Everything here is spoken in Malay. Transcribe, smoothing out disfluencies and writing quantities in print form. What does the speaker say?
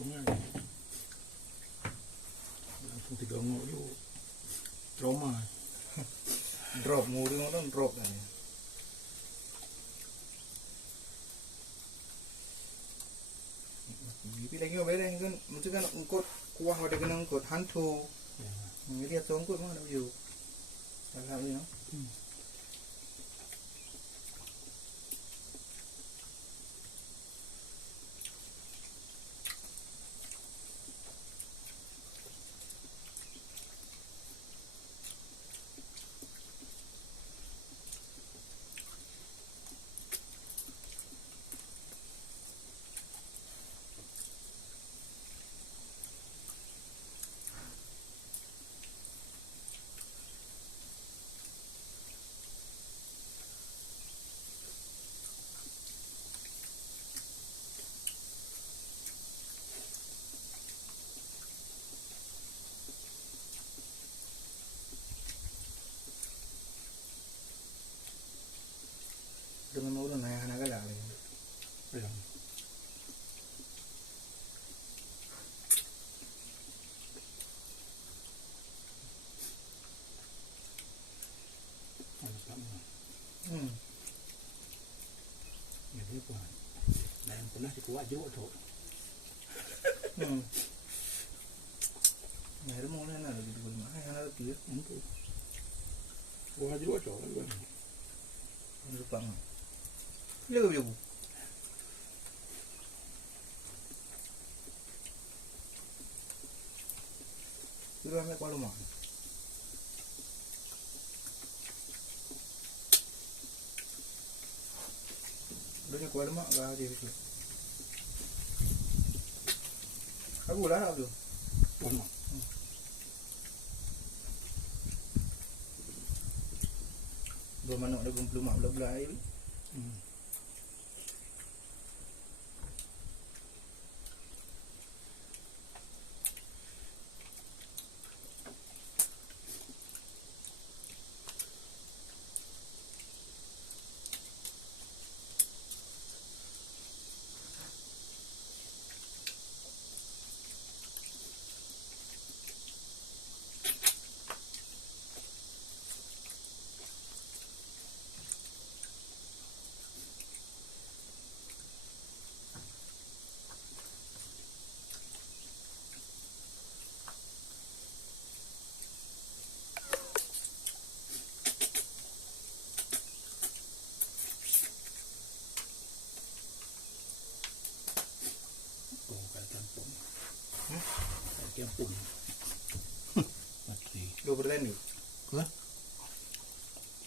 Cuma langsung 3 ngok yo trauma. Drop muri ngono drop kan. Bibi lagi ngobrol kan, mesti kan engkau kuah ada kena engkau hantu. Ini dia tu engkau mana view. Agak ni no. Dengan orang naik anak galak lagi. Ya. Jadi apa? Dan pernah dikuat jeruk tu. Nah, ada mau mana lagi tu mana? Anak lagi. Untuk. Kuat jeruk tu kan. Lupa. Lihat ke bu? Itu ambil kuala mak. Dia kuala mak kah dia tu? Aku lah tu. Lama. Dua manuk ada gumpul mak belah-belah air. Kampung. Mati. 2% ni. Kuah?